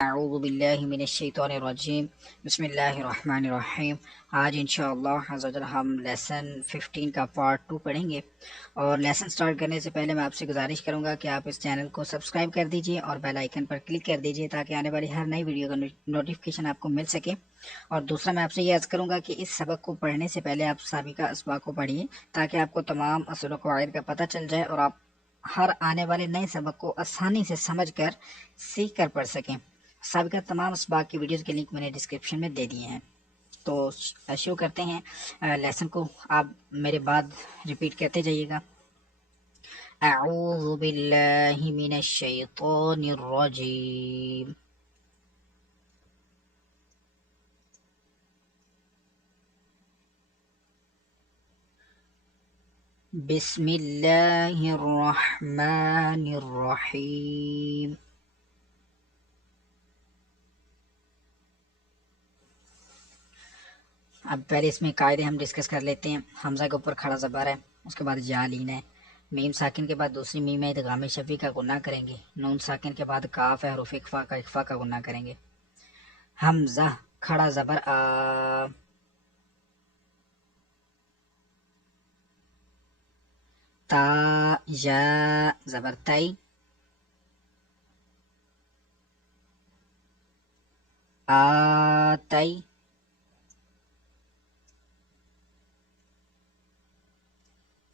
اعوذ باللہ من الشیطان الرجیم بسم اللہ الرحمن الرحیم۔ آج انشاءاللہ عز و جل ہم لیسن 15 کا پارٹ 2 پڑھیں گے، اور لیسن سٹارٹ کرنے سے پہلے میں آپ سے گزارش کروں گا کہ آپ اس چینل کو سبسکرائب کر دیجئے اور بیل آئیکن پر کلک کر دیجئے تاکہ آنے والی ہر نئی ویڈیو کا نوٹیفیکیشن آپ کو مل سکے۔ اور دوسرا میں آپ سے یہ عرض کروں گا کہ اس سبق کو پڑھنے سے پہلے آپ سابقہ اسباق کو پڑھیے تاکہ آپ کو تمام اصول و قواعد کا پتہ چل جائے اور آپ ہر آنے والے نئے سبق کو آسانی سے سمجھ کر سیکھ کر پڑھ سکیں۔ سابقہ تمام اسباق کی ویڈیوز کے لنک میں نے ڈسکرپشن میں دے دیے ہیں۔ تو شروع کرتے ہیں لیسن کو۔ آپ میرے بعد ریپیٹ کرتے جائیے گا۔ اعوذ باللہ من الشیطان الرجیم، بسم اللہ الرحمن الرحیم۔ اب پہلے اس میں قاعدے ہم ڈسکس کر لیتے ہیں۔ حمزہ کے اوپر کھڑا زبر ہے، اس کے بعد یا لین ہے، میم ساکن کے بعد دوسری میم ہے ادغام شفیع کا گناہ کریں گے، نون ساکن کے بعد کاف ہے حروف اخفا کا گناہ کریں گے۔ حمزہ کھڑا زبر آ، تا یا زبر تائی، آتائی،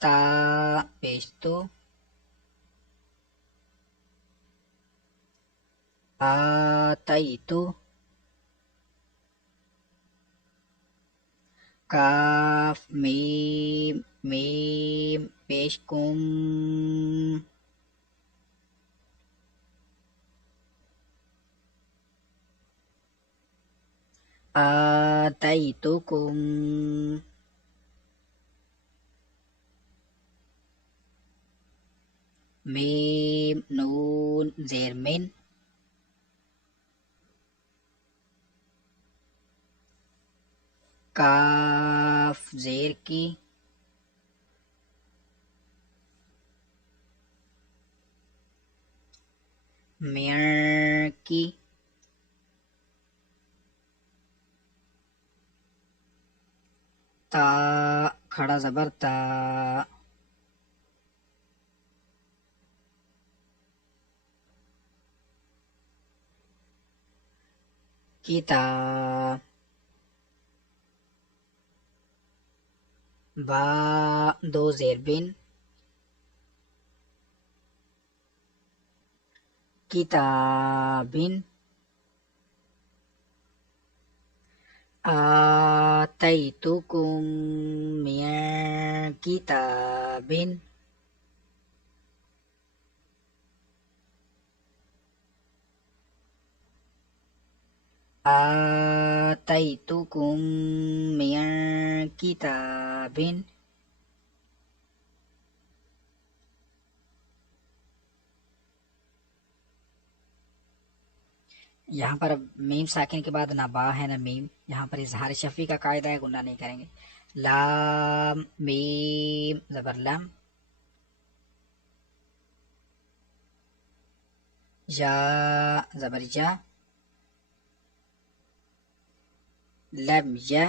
تا پیش تو، آتائی تو، کاف میم میم پیش کم، آتیتکم، میم نون زیر من، کاف زیر کی، میر کی، تا کھڑا زبر تا، کتا، با دو زیر بن، کتابن، آتیتکم من کتابن، آتیتکم من کتابن۔ یہاں پر میم ساکن کے بعد نہ با ہے نہ میم، یہاں پر اظہار شفیع کا قاعدہ ہے، گناہ نہیں کریں گے۔ لام میم زبر لم، یا زبر یا، لم یا،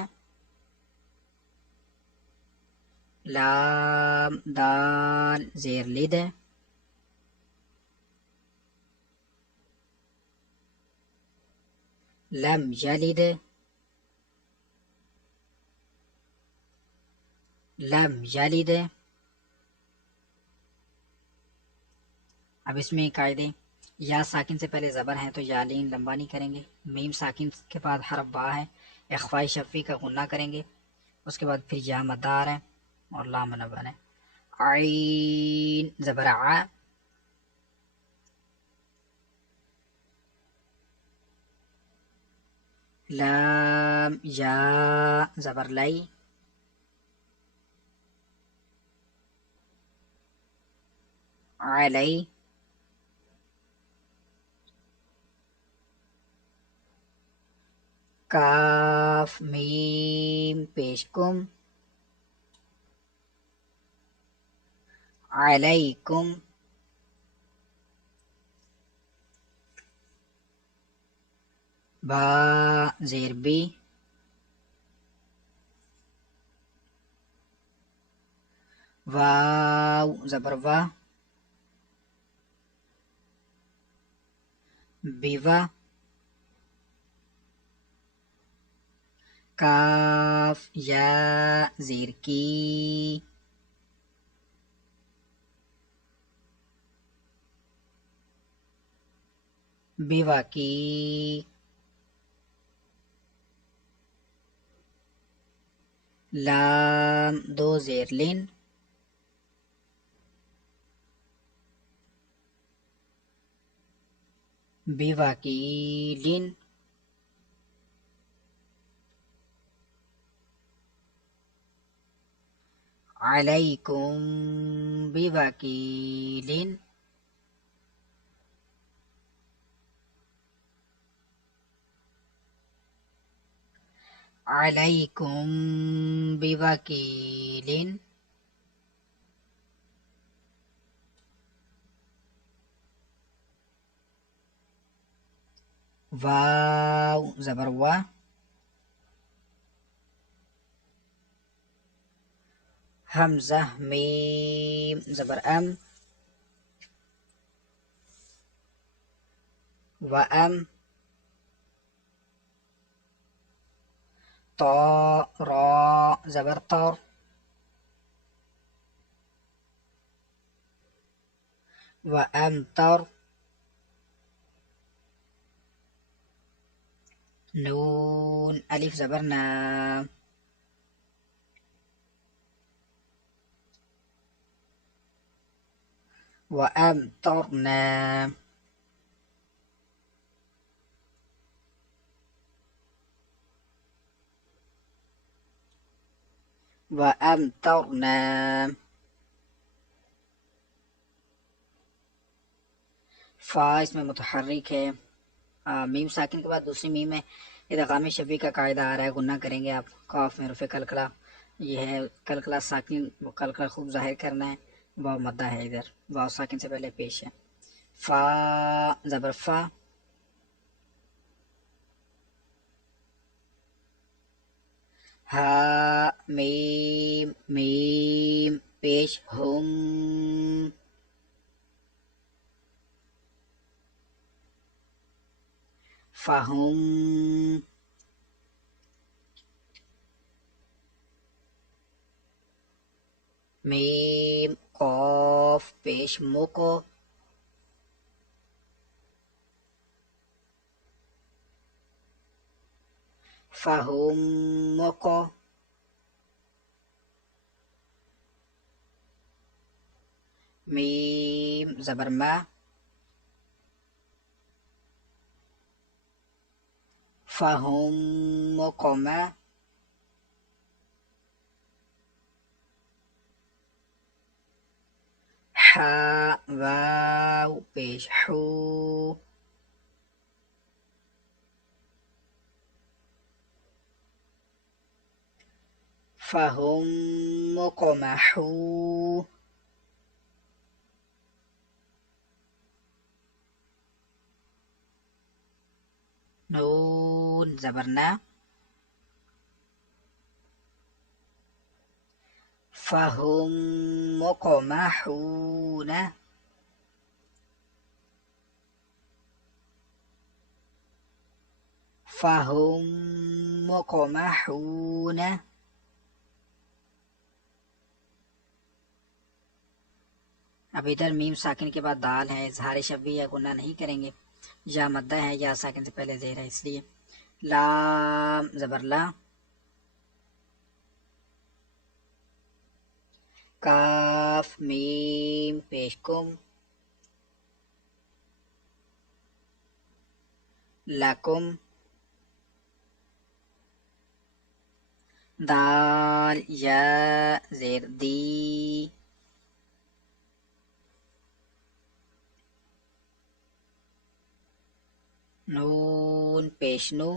لام دال زیر لد، لم یلد، لم یلد۔ اب اس میں قاعدے، یا ساکن سے پہلے زبر ہے تو یا لین لمبا نہیں کریں گے، میم ساکن کے بعد حرف با ہے، اخفاء شفیع کا غنہ کریں گے، اس کے بعد پھر یا مدار ہے اور لام منون ہے۔ عین زبر ع، لام یا زبر لی، علی، کاف میم پیش کم، علیکم، با زیر بی، واو زبر وا، بیوا، کاف یا زیر کی، بیوا کی، لام دو زیر لن، بیوا کی لن، علیکم بوکیل، علیکم بوکیل، واو زبر وا، حمزہ میم زبر ام، وام، طا را زبر طر، وامطر، نون الف زبر نا، وامطرنا، وامطرنا، فا اس میں متحرک ہے، میم ساکن کے بعد دوسری میم ہے، ادغام شفیع کا قاعدہ آ رہا ہے، گناہ کریں گے آپ، قاف میں رفع کلکلا، یہ ہے کلکلا ساکن، وہ کلکلا خوب ظاہر کرنا ہے، واو مدہ ہے ادھر، واو ساکن سے پہلے پیش ہے، فا زبر فا، ہا میم میم پیش ہم، فہم، میم قاف پیش مکو، فہم مکو، میم زبر ما، فہم مقما، حا واو پیش حو، فہم مقمحو، نون زبرنا، فہم مقمحون، فہم مقمحون، اب ادھر میم ساکن کے بعد دال ہے، اظہار شفوی یا گناہ نہیں کریں گے، یا مدہ ہے، یا ساکن سے پہلے زیر ہے، اس لیے لام زبر لا، کاف میم پیش کم، لکم، دال یا زیر دی، نون پیش نو،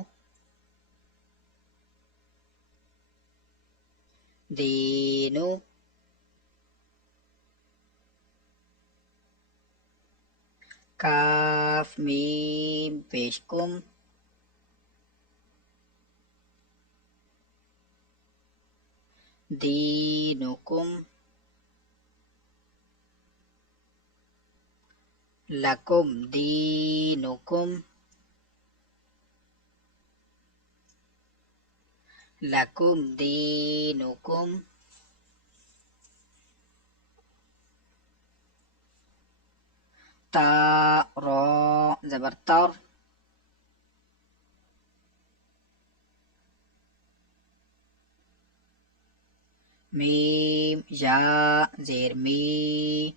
دینو، کاف میم پیش کم، دینکم لکم دینکم لکم دینکم تا را زبر تر میم یا زیر می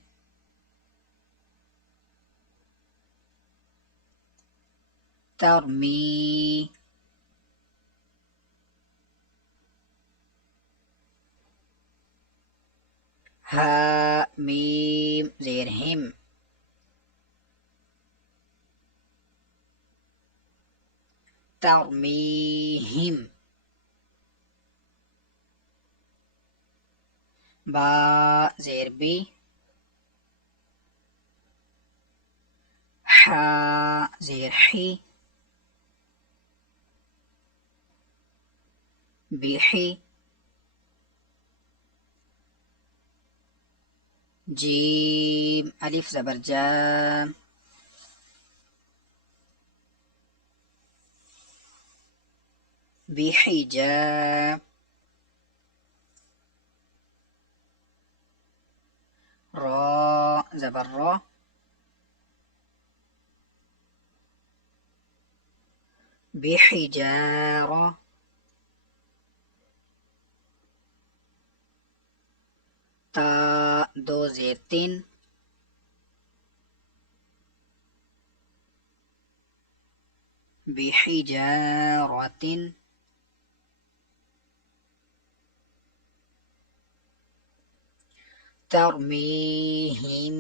ترمی ها میم زیر هم ترمیہم با زیر بی حا زیر حی بیحی جیم الف زبر جام بحجاب را زبر را بحجارة تا دو زیر تین بحجارة ترميهم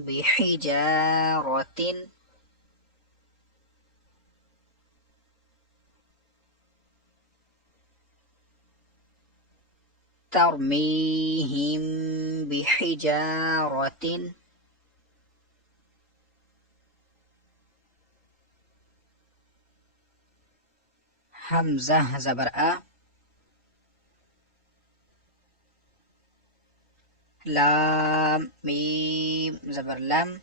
بحجارة ترميهم بحجارة همزة زبر أ لام ميم زبر لم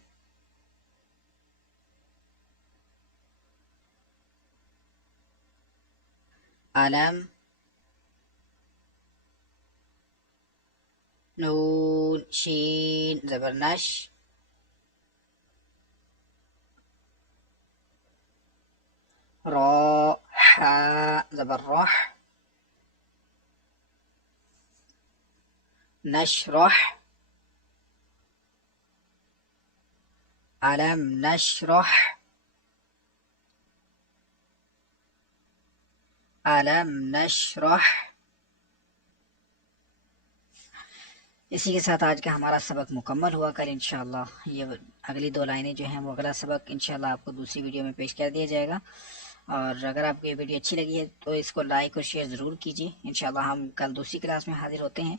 ألم نون شين زبر نش را حا زبر رح نشرح ألم نشرح ألم نشرح اسی کے ساتھ آج کا ہمارا سبق مکمل ہوا. کل انشاءاللہ یہ اگلی دو لائنیں جو ہیں وہ اگلا سبق انشاءاللہ آپ کو دوسری ویڈیو میں پیش کر دیا جائے گا. اور اگر آپ کو یہ ویڈیو اچھی لگی ہے تو اس کو لائک اور شیئر ضرور کیجیے. انشاءاللہ ہم کل دوسری کلاس میں حاضر ہوتے ہیں.